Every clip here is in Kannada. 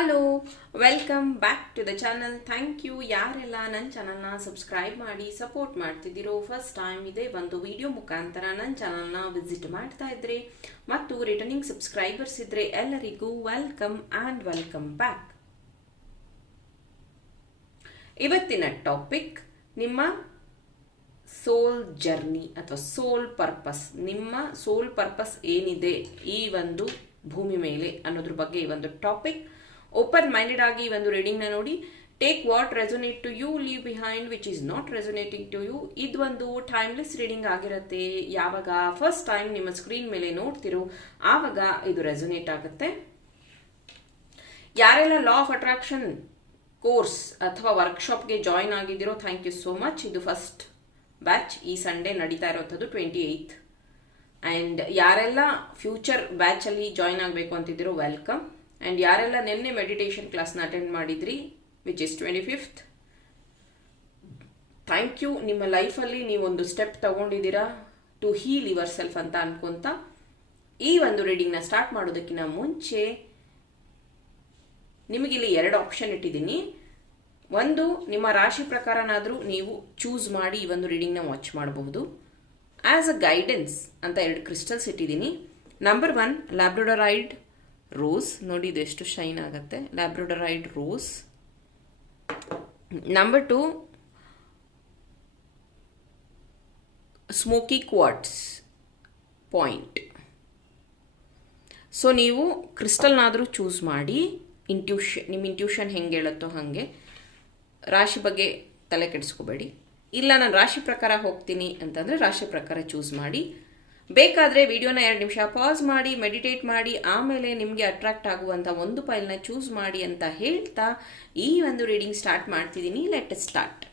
Hello welcome back to the channel thank you ಯಾರೆಲ್ಲ ನನ್ನ ಚಾನಲ್ನ ಸಬ್ಸ್ಕ್ರೈಬ್ ಮಾಡಿ ಸಪೋರ್ಟ್ ಮಾಡ್ತಿದ್ದೀರೋ ಫಸ್ಟ್ ಟೈಮ್ ಇದೆ ಒಂದು ವಿಡಿಯೋ ಮುಖಾಂತರ ನನ್ನ ಚಾನಲ್ನ ವಿಸಿಟ್ ಮಾಡ್ತಾ ಇದ್ರೆ ಮತ್ತು ರಿಟರ್ನಿಂಗ್ ಸಬ್ಸ್ಕ್ರೈಬರ್ಸ್ ಇದ್ರೆ ಎಲ್ಲರಿಗೂ ವೆಲ್ಕಮ್ ಆ್ಯಂಡ್ ವೆಲ್ಕಮ್ ಬ್ಯಾಕ್ ಇವತ್ತಿನ ಟಾಪಿಕ್ ನಿಮ್ಮ ಸೋಲ್ ಜರ್ನಿ ಅಥವಾ ಸೋಲ್ ಪರ್ಪಸ್ ನಿಮ್ಮ ಸೋಲ್ ಪರ್ಪಸ್ ಏನಿದೆ ಈ ಒಂದು ಭೂಮಿ ಮೇಲೆ ಅನ್ನೋದ್ರ ಬಗ್ಗೆ ಈ ಒಂದು ಟಾಪಿಕ್ ಓಪನ್ ಮೈಂಡೆಡ್ ಆಗಿ ಈ ಒಂದು ರೀಡಿಂಗ್ನ ನೋಡಿ take what resonate to you leave behind which is not resonating to you ಇದು ಒಂದು ಟೈಮ್ಲೆಸ್ ರೀಡಿಂಗ್ ಆಗಿರುತ್ತೆ. ಯಾವಾಗ ಫಸ್ಟ್ ಟೈಮ್ ನಿಮ್ಮ ಸ್ಕ್ರೀನ್ ಮೇಲೆ ನೋಡ್ತಿರೋ, ಆವಾಗ ಇದು ರೆಸೊನೇಟ್ ಆಗುತ್ತೆ. ಯಾರೆಲ್ಲ ಲಾ ಆಫ್ ಅಟ್ರಾಕ್ಷನ್ ಕೋರ್ಸ್ ಅಥವಾ ವರ್ಕ್ಶಾಪ್ಗೆ ಜಾಯಿನ್ ಆಗಿದ್ದೀರೋ ಥ್ಯಾಂಕ್ ಯು ಸೋ ಮಚ್ ಇದು ಫಸ್ಟ್ ಬ್ಯಾಚ್ ಈ ಸಂಡೇ ನಡೀತಾ ಇರೋಂಥದ್ದು ಟ್ವೆಂಟಿ ಏಯ್ತ್ ಆ್ಯಂಡ್ ಯಾರೆಲ್ಲ ಫ್ಯೂಚರ್ ಬ್ಯಾಚಲ್ಲಿ ಜಾಯಿನ್ ಆಗಬೇಕು ಅಂತಿದ್ದೀರೋ ವೆಲ್ಕಮ್ ಆ್ಯಂಡ್ ಯಾರೆಲ್ಲ ನಿನ್ನೆ ಮೆಡಿಟೇಷನ್ ಕ್ಲಾಸ್ನ ಅಟೆಂಡ್ ಮಾಡಿದ್ರಿ which is twenty fifth thank you ನಿಮ್ಮ ಲೈಫಲ್ಲಿ ನೀವೊಂದು ಸ್ಟೆಪ್ ತಗೊಂಡಿದ್ದೀರಾ ಟು ಹೀಲ್ ಯುವರ್ ಸೆಲ್ಫ್ ಅಂತ ಅನ್ಕೊಂತ, ಈ ಒಂದು ರೀಡಿಂಗ್ನ ಸ್ಟಾರ್ಟ್ ಮಾಡೋದಕ್ಕಿಂತ ಮುಂಚೆ ನಿಮಗಿಲ್ಲಿ ಎರಡು ಆಪ್ಷನ್ ಇಟ್ಟಿದ್ದೀನಿ. ಒಂದು, ನಿಮ್ಮ ರಾಶಿ ಪ್ರಕಾರನಾದರೂ ನೀವು ಚೂಸ್ ಮಾಡಿ ಈ ಒಂದು ರೀಡಿಂಗ್ನ ವಾಚ್ ಮಾಡಬಹುದು. ಆ್ಯಸ್ ಅ ಗೈಡೆನ್ಸ್ ಅಂತ ಎರಡು ಕ್ರಿಸ್ಟಲ್ಸ್ ಇಟ್ಟಿದ್ದೀನಿ. Number one labradorite rose. ನೋಡಿ, ಇದು ಎಷ್ಟು ಶೈನ್ ಆಗುತ್ತೆ. Labradorite rose. Number two smoky quartz point. So ನೀವು ಕ್ರಿಸ್ಟಲ್ನಾದರೂ ಚೂಸ್ ಮಾಡಿ ಇಂಟ್ಯೂಷನ್ ನಿಮ್ಮ ಇಂಟ್ಯೂಷನ್ ಹೆಂಗೆ ಹೇಳುತ್ತೋ ಹಾಗೆ, ರಾಶಿ ಬಗ್ಗೆ ತಲೆ ಕೆಡಿಸ್ಕೋಬೇಡಿ. ಇಲ್ಲ, ನಾನು ರಾಶಿ ಪ್ರಕಾರ ಹೋಗ್ತೀನಿ ಅಂತಂದರೆ ರಾಶಿ ಪ್ರಕಾರ ಚೂಸ್ ಮಾಡಿ. ಬೇಕಾದರೆ ವಿಡಿಯೋನ ಎರಡು ನಿಮಿಷ ಪಾಸ್ ಮಾಡಿ ಮೆಡಿಟೇಟ್ ಮಾಡಿ, ಆಮೇಲೆ ನಿಮಗೆ ಅಟ್ರಾಕ್ಟ್ ಆಗುವಂಥ ಒಂದು ಫೈಲ್ನ ಚೂಸ್ ಮಾಡಿ ಅಂತ ಹೇಳ್ತಾ ಈ ಒಂದು ರೀಡಿಂಗ್ ಸ್ಟಾರ್ಟ್ ಮಾಡ್ತಿದ್ದೀನಿ. Let start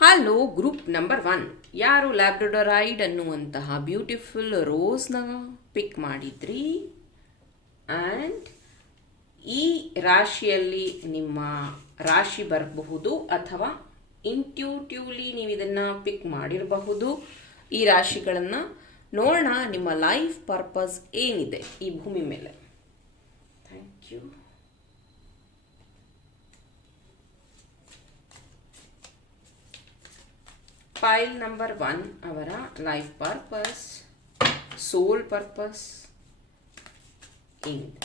hello group number one ಯಾರು ಲ್ಯಾಬ್ರಡರೈಡ್ ಅನ್ನುವಂತಹ ಬ್ಯೂಟಿಫುಲ್ ರೋಸ್ನ ಪಿಕ್ ಮಾಡಿದ್ರಿ? ಆ್ಯಂಡ್ ಈ ರಾಶಿಯಲ್ಲಿ ನಿಮ್ಮ ರಾಶಿ ಬರಬಹುದು ಅಥವಾ ಇಂಟ್ಯೂಟಿವ್ಲಿ ನೀವು ಇದನ್ನು ಪಿಕ್ ಮಾಡಿರಬಹುದು. ಈ ರಾಶಿಗಳನ್ನು ನೋಡೋಣ. ನಿಮ್ಮ ಲೈಫ್ ಪರ್ಪಸ್ ಏನಿದೆ ಈ ಭೂಮಿ ಮೇಲೆ? Thank you pile number one ಅವರ ಲೈಫ್ ಪರ್ಪಸ್ ಸೋಲ್ ಪರ್ಪಸ್ ಏನಿದೆ?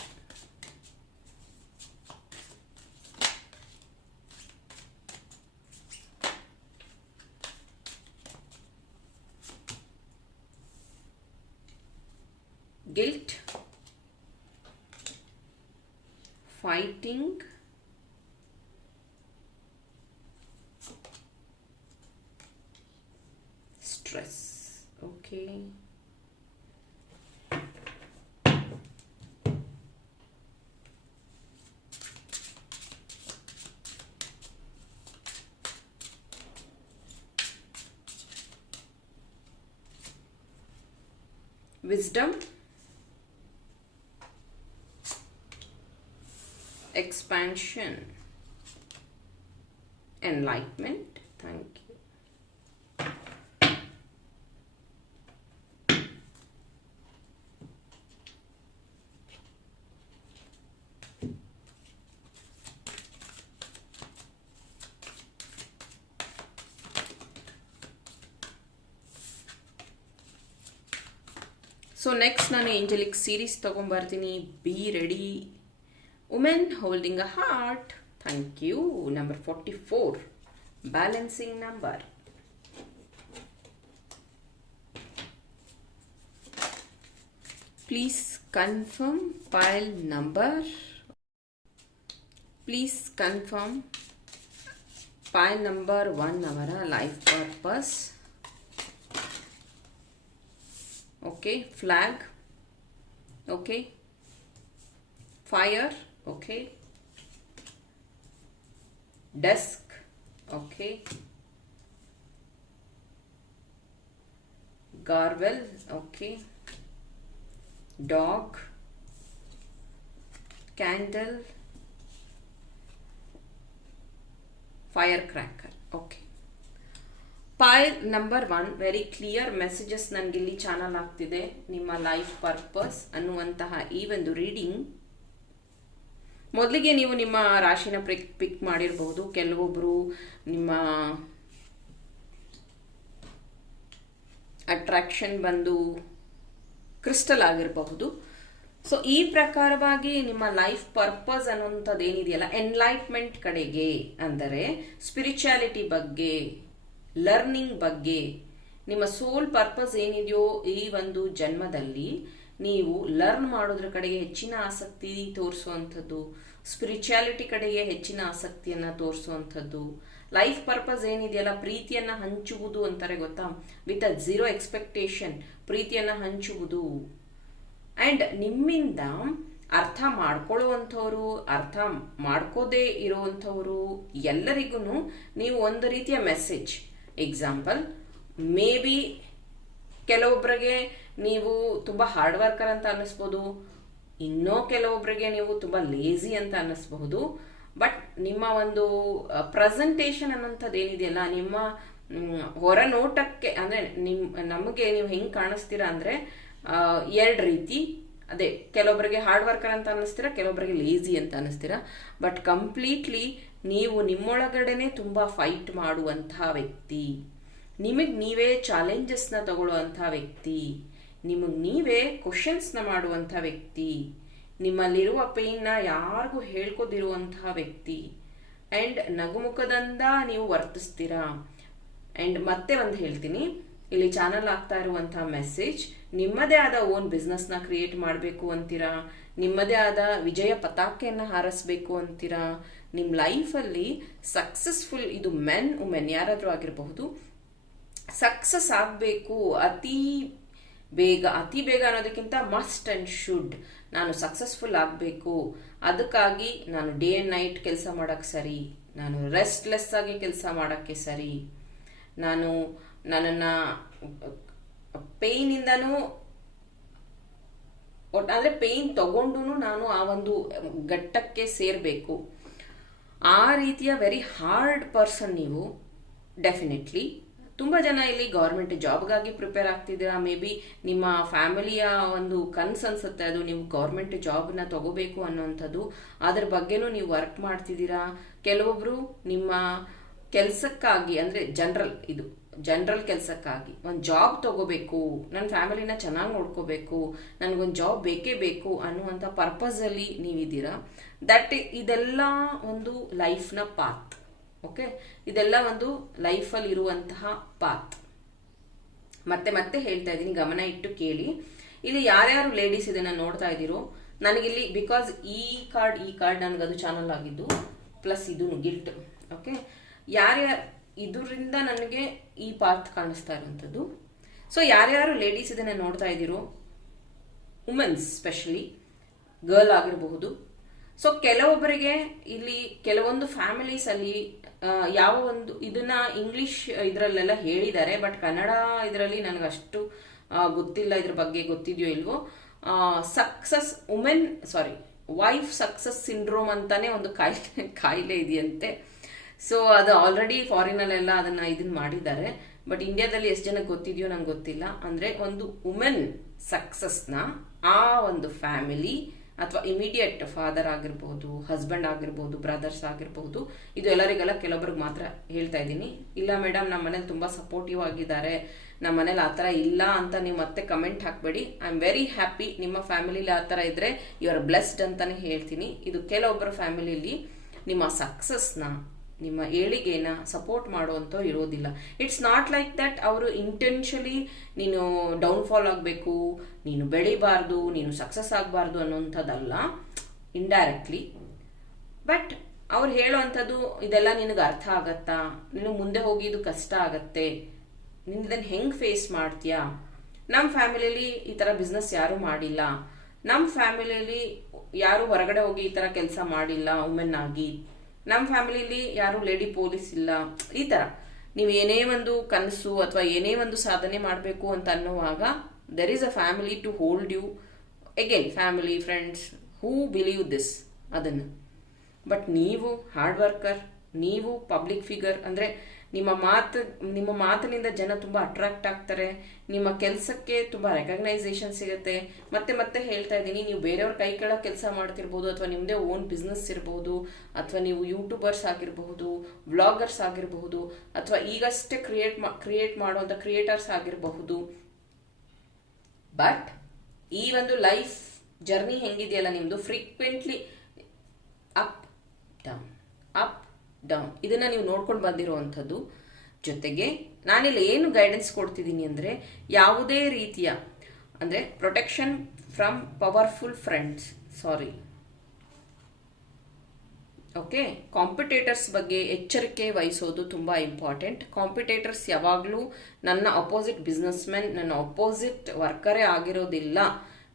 Guilt, fighting, stress. Okay. Wisdom. expansion enlightenment thank you so next ನಾನು ಏಂಜಲಿಕ್ ಸೀರೀಸ್ ತೊಗೊಂಬರ್ತೀನಿ be ready Women holding a heart. Thank you. Number 44. Balancing number. Please confirm pile number. Please confirm pile number 1 our life purpose. Okay, flag. Okay, fire okay. Desk. Okay. Okay okay. Dog. Candle. Firecracker. Okay. Fire number one very clear messages ನನಗಿಲ್ಲಿ channel ಆಗ್ತಿದೆ. ನಿಮ್ಮ ಲೈಫ್ ಪರ್ಪಸ್ ಅನ್ನುವಂತಹ ಈ ಒಂದು ರೀಡಿಂಗ್ ಮೊದಲಿಗೆ ನೀವು ನಿಮ್ಮ ರಾಶಿನ ಪಿಕ್ ಪಿಕ್ ಮಾಡಿರಬಹುದು ಕೆಲವೊಬ್ಬರು ನಿಮ್ಮ ಅಟ್ರಾಕ್ಷನ್ ಬಂದು ಕ್ರಿಸ್ಟಲ್ ಆಗಿರಬಹುದು. ಸೊ ಈ ಪ್ರಕಾರವಾಗಿ ನಿಮ್ಮ ಲೈಫ್ ಪರ್ಪಸ್ ಅನ್ನುವಂಥದ್ದು ಏನಿದೆಯಲ್ಲ ಎನ್ಲೈಟ್ಮೆಂಟ್ ಕಡೆಗೆ ಅಂದರೆ ಸ್ಪಿರಿಚುಯಾಲಿಟಿ ಬಗ್ಗೆ ಲರ್ನಿಂಗ್ ಬಗ್ಗೆ, ನಿಮ್ಮ ಸೋಲ್ ಪರ್ಪಸ್ ಏನಿದೆಯೋ ಈ ಒಂದು ಜನ್ಮದಲ್ಲಿ ನೀವು ಲರ್ನ್ ಮಾಡೋದ್ರ ಕಡೆಗೆ ಹೆಚ್ಚಿನ ಆಸಕ್ತಿ ತೋರಿಸುವಂಥದ್ದು ಸ್ಪಿರಿಚುಯಾಲಿಟಿ ಕಡೆಗೆ ಹೆಚ್ಚಿನ ಆಸಕ್ತಿಯನ್ನು ತೋರಿಸುವಂಥದ್ದು ಲೈಫ್ ಪರ್ಪಸ್ ಏನಿದೆಯಲ್ಲ, ಪ್ರೀತಿಯನ್ನು ಹಂಚುವುದು ಅಂತಾರೆ ಗೊತ್ತಾ? ವಿತ್ ಅ ಝೀರೋ ಎಕ್ಸ್ಪೆಕ್ಟೇಷನ್ ಪ್ರೀತಿಯನ್ನು ಹಂಚುವುದು. ಆ್ಯಂಡ್ ನಿಮ್ಮಿಂದ ಅರ್ಥ ಮಾಡ್ಕೊಳ್ಳುವಂಥವ್ರು, ಅರ್ಥ ಮಾಡ್ಕೋದೇ ಇರುವಂಥವ್ರು ಎಲ್ಲರಿಗೂ ನೀವು ಒಂದು ರೀತಿಯ ಮೆಸೇಜ್ ಎಕ್ಸಾಂಪಲ್ ಮೇ ಬಿ ಕೆಲವೊಬ್ಬರಿಗೆ ನೀವು ತುಂಬ ಹಾರ್ಡ್ ವರ್ಕರ್ ಅಂತ ಅನ್ನಿಸ್ಬೋದು. ಇನ್ನೂ ಕೆಲವೊಬ್ಬರಿಗೆ ನೀವು ತುಂಬ ಲೇಜಿ ಅಂತ ಅನ್ನಿಸ್ಬಹುದು. ಬಟ್ ನಿಮ್ಮ ಒಂದು ಪ್ರೆಸೆಂಟೇಷನ್ ಅನ್ನೋಂಥದ್ದು ಏನಿದೆಯಲ್ಲ ನಿಮ್ಮ ಮ್, ಹೊರ ನೋಟಕ್ಕೆ ಅಂದರೆ ನಿಮ್ ನಮಗೆ ನೀವು ಹೆಂಗೆ ಕಾಣಿಸ್ತೀರಾ ಅಂದರೆ ಎರಡು ರೀತಿ. ಅದೇ ಕೆಲವೊಬ್ಬರಿಗೆ ಹಾರ್ಡ್ ವರ್ಕರ್ ಅಂತ ಅನ್ನಿಸ್ತೀರಾ ಕೆಲವೊಬ್ಬರಿಗೆ ಲೇಜಿ ಅಂತ ಅನ್ನಿಸ್ತೀರಾ. ಬಟ್ ಕಂಪ್ಲೀಟ್ಲಿ ನೀವು ನಿಮ್ಮೊಳಗಡೆನೆ ತುಂಬ ಫೈಟ್ ಮಾಡುವಂತಹ ವ್ಯಕ್ತಿ. ನಿಮಗೆ ನೀವೇ ಚಾಲೆಂಜಸ್ನ ತಗೊಳ್ಳುವಂಥ ವ್ಯಕ್ತಿ. ನಿಮಗೆ ನೀವೇ ಕ್ವಶನ್ಸ್ನ ಮಾಡುವಂಥ ವ್ಯಕ್ತಿ. ನಿಮ್ಮಲ್ಲಿರುವ ಪೇನ್ನ ಯಾರಿಗೂ ಹೇಳ್ಕೊದಿರುವಂತಹ ವ್ಯಕ್ತಿ. ಆ್ಯಂಡ್ ನಗುಮುಖದಿಂದ ನೀವು ವರ್ತಿಸ್ತೀರಾ? ಆ್ಯಂಡ್ ಮತ್ತೆ ಒಂದು ಹೇಳ್ತೀನಿ. ಇಲ್ಲಿ ಚಾನಲ್ ಆಗ್ತಾ ಇರುವಂಥ ಮೆಸೇಜ್ ನಿಮ್ಮದೇ ಆದ ಓನ್ ಬಿಸ್ನೆಸ್ನ ಕ್ರಿಯೇಟ್ ಮಾಡಬೇಕು ಅಂತೀರಾ? ನಿಮ್ಮದೇ ಆದ ವಿಜಯ ಪತಾಕೆಯನ್ನು ಹಾರಿಸ್ಬೇಕು ಅಂತೀರಾ? ನಿಮ್ಮ ಲೈಫಲ್ಲಿ ಸಕ್ಸಸ್ಫುಲ್ ಇದು ಮೆನ್ ಉಮೆನ್ ಯಾರಾದರೂ ಆಗಿರಬಹುದು ಸಕ್ಸಸ್ ಆಗಬೇಕು, ಅತಿ ಬೇಗ, ಅತಿ ಬೇಗ ಅನ್ನೋದಕ್ಕಿಂತ ಮಸ್ಟ್ ಆ್ಯಂಡ್ ಶುಡ್ ನಾನು ಸಕ್ಸಸ್ಫುಲ್ ಆಗಬೇಕು. ಅದಕ್ಕಾಗಿ ನಾನು ಡೇ ಆ್ಯಂಡ್ ನೈಟ್ ಕೆಲಸ ಮಾಡೋಕ್ಕೆ ಸರಿ. ನಾನು ರೆಸ್ಟ್ಲೆಸ್ ಆಗಿ ಕೆಲಸ ಮಾಡೋಕ್ಕೆ ಸರಿ. ನಾನು ನನ್ನನ್ನು ಪೇಯ್ನಿಂದನೂ ಒಟ್ಟು ಅಂದರೆ ಪೇಯ್ನ್ ತಗೊಂಡು ನಾನು ಆ ಒಂದು ಘಟ್ಟಕ್ಕೆ ಸೇರಬೇಕು. ಆ ರೀತಿಯ ವೆರಿ ಹಾರ್ಡ್ ಪರ್ಸನ್ ನೀವು ಡೆಫಿನೆಟ್ಲಿ ತುಂಬ ಜನ ಇಲ್ಲಿ ಗೌರ್ಮೆಂಟ್ ಜಾಬ್ಗಾಗಿ ಪ್ರಿಪೇರ್ ಆಗ್ತಿದ್ದೀರಾ? ಮೇ ಬಿ ನಿಮ್ಮ ಫ್ಯಾಮಿಲಿಯ ಒಂದು ಕನ್ಸ್ ಅನ್ಸುತ್ತೆ, ಅದು ನೀವು ಗೌರ್ಮೆಂಟ್ ಜಾಬ್ನ ತಗೋಬೇಕು ಅನ್ನೋಂಥದ್ದು ಅದ್ರ ಬಗ್ಗೆನೂ ನೀವು ವರ್ಕ್ ಮಾಡ್ತಿದ್ದೀರಾ? ಕೆಲವೊಬ್ರು ನಿಮ್ಮ ಕೆಲಸಕ್ಕಾಗಿ, ಅಂದರೆ ಜನರಲ್ ಇದು ಜನರಲ್ ಕೆಲಸಕ್ಕಾಗಿ ಒಂದು ಜಾಬ್ ತಗೋಬೇಕು ನನ್ನ ಫ್ಯಾಮಿಲಿನ ಚೆನ್ನಾಗಿ ನೋಡ್ಕೋಬೇಕು, ನನಗೊಂದು ಜಾಬ್ ಬೇಕೇ ಬೇಕು ಅನ್ನುವಂಥ ಪರ್ಪಸಲ್ಲಿ ನೀವಿದ್ದೀರಾ? ದಟ್ ಇದೆಲ್ಲ ಒಂದು ಲೈಫ್ನ ಪಾತ್ ಓಕೆ ಇದೆಲ್ಲ ಒಂದು ಲೈಫಲ್ಲಿ ಇರುವಂತಹ ಪಾತ್ ಮತ್ತೆ ಮತ್ತೆ ಹೇಳ್ತಾ ಇದ್ದೀನಿ ಗಮನ ಇಟ್ಟು ಕೇಳಿ. ಇಲ್ಲಿ ಯಾರ್ಯಾರು ಲೇಡೀಸ್ ಇದನ್ನ ನೋಡ್ತಾ ಇದ್ದೀರೋ ನನಗಿಲ್ಲಿ ಬಿಕಾಸ್ ಈ ಕಾರ್ಡ್ ಈ ಕಾರ್ಡ್ ನನಗದು ಚಾನಲ್ ಆಗಿದ್ದು ಪ್ಲಸ್ ಇದು ಗಿಲ್ಟ್ ಓಕೆ ಯಾರ್ಯಾರು ಇದರಿಂದ ನನಗೆ ಈ ಪಾತ್ ಕಾಣಿಸ್ತಾ ಇರುವಂಥದ್ದು. ಸೊ ಯಾರ್ಯಾರು ಲೇಡೀಸ್ ಇದನ್ನ ನೋಡ್ತಾ ಇದ್ದೀರೋ ವುಮೆನ್ಸ್ ಸ್ಪೆಷಲಿ ಗರ್ಲ್ ಆಗಿರಬಹುದು. ಸೊ ಕೆಲವೊಬ್ಬರಿಗೆ ಇಲ್ಲಿ ಕೆಲವೊಂದು ಫ್ಯಾಮಿಲೀಸ್ ಅಲ್ಲಿ ಆ, ಯಾವ ಒಂದು ಇದನ್ನ ಇಂಗ್ಲಿಷ್ ಇದರಲ್ಲೆಲ್ಲ ಹೇಳಿದ್ದಾರೆ ಬಟ್ ಕನ್ನಡ ಇದರಲ್ಲಿ ನನಗೆ ಅಷ್ಟು ಗೊತ್ತಿಲ್ಲ, ಇದ್ರ ಬಗ್ಗೆ ಗೊತ್ತಿದೆಯೋ ಇಲ್ವೋ. Success women sorry wife success syndrome ಅಂತಾನೆ ಒಂದು ಕಾಯಿಲೆ ಕಾಯಿಲೆ ಇದೆಯಂತೆ. ಸೊ ಅದು ಆಲ್ರೆಡಿ ಫಾರಿನಲ್ಲೆಲ್ಲ ಅದನ್ನ ಇದನ್ನ ಮಾಡಿದ್ದಾರೆ. ಬಟ್ ಇಂಡಿಯಾದಲ್ಲಿ ಎಷ್ಟು ಜನಕ್ಕೆ ಗೊತ್ತಿದೆಯೋ ನಂಗೆ ಗೊತ್ತಿಲ್ಲ. ಅಂದ್ರೆ ಒಂದು ವುಮೆನ್ ಸಕ್ಸಸ್ನ ಆ ಒಂದು ಫ್ಯಾಮಿಲಿ ಅಥವಾ ಇಮಿಡಿಯೇಟ್ ಫಾದರ್ ಆಗಿರ್ಬೋದು ಹಸ್ಬೆಂಡ್ ಆಗಿರ್ಬೋದು ಬ್ರದರ್ಸ್ ಆಗಿರ್ಬೋದು ಇದು ಎಲ್ಲರಿಗೆಲ್ಲ ಕೆಲವೊಬ್ರಿಗೆ ಮಾತ್ರ ಹೇಳ್ತಾ ಇದ್ದೀನಿ. ಇಲ್ಲ ಮೇಡಮ್ ನಮ್ಮ ಮನೇಲಿ ತುಂಬ ಸಪೋರ್ಟಿವ್ ಆಗಿದ್ದಾರೆ. ನಮ್ಮ ಮನೇಲಿ ಆ ಥರ ಇಲ್ಲ ಅಂತ ನೀವು ಮತ್ತೆ ಕಮೆಂಟ್ ಹಾಕಬೇಡಿ. ಐ ಆಮ್ ವೆರಿ ಹ್ಯಾಪಿ ನಿಮ್ಮ ಫ್ಯಾಮಿಲಿಲಿ ಆ ಥರ ಇದ್ದರೆ ಯು ಆರ್ ಬ್ಲೆಸ್ಡ್ ಅಂತಲೇ ಹೇಳ್ತೀನಿ. ಇದು ಕೆಲವೊಬ್ಬರ ಫ್ಯಾಮಿಲಿಯಲ್ಲಿ ನಿಮ್ಮ ಸಕ್ಸಸ್ನ ನಿಮ್ಮ ಏಳಿಗೆನ ಸಪೋರ್ಟ್ ಮಾಡುವಂಥವ್ರು ಇರೋದಿಲ್ಲ. ಇಟ್ಸ್ ನಾಟ್ ಲೈಕ್ ದಟ್ ಅವರು ಇಂಟೆನ್ಷಲಿ ನೀನು ಡೌನ್ಫಾಲ್ ಆಗಬೇಕು, ನೀನು ಬೆಳಿಬಾರ್ದು, ನೀನು ಸಕ್ಸಸ್ ಆಗಬಾರ್ದು ಅನ್ನೋಂಥದ್ದಲ್ಲ ಇಂಡೈರೆಕ್ಟ್ಲಿ ಬಟ್ ಅವ್ರು ಹೇಳೋವಂಥದ್ದು ಇದೆಲ್ಲ ನಿನಗೆ ಅರ್ಥ ಆಗತ್ತಾ? ನೀನು ಮುಂದೆ ಹೋಗಿ ಇದು ಕಷ್ಟ ಆಗತ್ತೆ. ನೀನು ಇದನ್ನು ಹೆಂಗೆ ಫೇಸ್ ಮಾಡ್ತೀಯಾ? ನಮ್ಮ ಫ್ಯಾಮಿಲಿಯಲ್ಲಿ ಈ ಥರ ಬಿಸ್ನೆಸ್ ಯಾರೂ ಮಾಡಿಲ್ಲ. ನಮ್ಮ ಫ್ಯಾಮಿಲಿಯಲ್ಲಿ ಯಾರು ಹೊರಗಡೆ ಹೋಗಿ ಈ ಥರ ಕೆಲಸ ಮಾಡಿಲ್ಲ ವುಮೆನ್ ಆಗಿ. ನಮ್ಮ ಫ್ಯಾಮಿಲಿಲಿ ಯಾರು ಲೇಡಿ ಪೊಲೀಸ್ ಇಲ್ಲ. ಈ ಥರ ನೀವು ಏನೇ ಒಂದು ಕನಸು ಅಥವಾ ಏನೇ ಒಂದು ಸಾಧನೆ ಮಾಡಬೇಕು ಅಂತ ಅನ್ನುವಾಗ there is a family to hold you again family friends who believe this ಅದನ್ನು. ಬಟ್ ನೀವು ಹಾರ್ಡ್ ವರ್ಕರ್ ನೀವು ಪಬ್ಲಿಕ್ ಫಿಗರ್ ಅಂದರೆ ನಿಮ್ಮ ಮಾತು, ನಿಮ್ಮ ಮಾತಿನಿಂದ ಜನ ತುಂಬ ಅಟ್ರಾಕ್ಟ್ ಆಗ್ತಾರೆ. ನಿಮ್ಮ ಕೆಲಸಕ್ಕೆ ತುಂಬ ರೆಕಗ್ನೈಸೇಷನ್ ಸಿಗುತ್ತೆ. ಮತ್ತೆ ಮತ್ತೆ ಹೇಳ್ತಾ ಇದ್ದೀನಿ, ನೀವು ಬೇರೆಯವ್ರ ಕೈ ಕೆಳಗೆ ಕೆಲಸ ಮಾಡ್ತಿರ್ಬೋದು, ಅಥವಾ ನಿಮ್ಮದೇ ಓನ್ ಬಿಸ್ನೆಸ್ ಇರಬಹುದು ಅಥವಾ ನೀವು ಯೂಟ್ಯೂಬರ್ಸ್ ಆಗಿರಬಹುದು ವ್ಲಾಗರ್ಸ್ ಆಗಿರಬಹುದು, ಅಥವಾ ಈಗಷ್ಟೇ ಕ್ರಿಯೇಟ್ ಕ್ರಿಯೇಟ್ ಮಾಡುವಂಥ ಕ್ರಿಯೇಟರ್ಸ್ ಆಗಿರಬಹುದು. ಬಟ್ ಈ ಒಂದು ಲೈಫ್ ಜರ್ನಿ ಹೆಂಗಿದೆಯಲ್ಲ ನಿಮ್ಮದು frequently up down up down ಇದನ್ನು ನೀವು ನೋಡ್ಕೊಂಡು ಬಂದಿರುವಂಥದ್ದು. ಜೊತೆಗೆ ನಾನಿಲ್ಲಿ ಏನು ಗೈಡೆನ್ಸ್ ಕೊಡ್ತಿದ್ದೀನಿ ಅಂದರೆ ಯಾವುದೇ ರೀತಿಯ, ಅಂದರೆ protection from powerful friends sorry okay competitors ಬಗ್ಗೆ ಎಚ್ಚರಿಕೆ ವಹಿಸೋದು ತುಂಬ ಇಂಪಾರ್ಟೆಂಟ್ ಕಾಂಪಿಟೇಟರ್ಸ್ ಯಾವಾಗಲೂ ನನ್ನ ಅಪೋಸಿಟ್ ಬಿಸ್ನೆಸ್ ನನ್ನ ಅಪೋಸಿಟ್ ವರ್ಕರೇ ಆಗಿರೋದಿಲ್ಲ.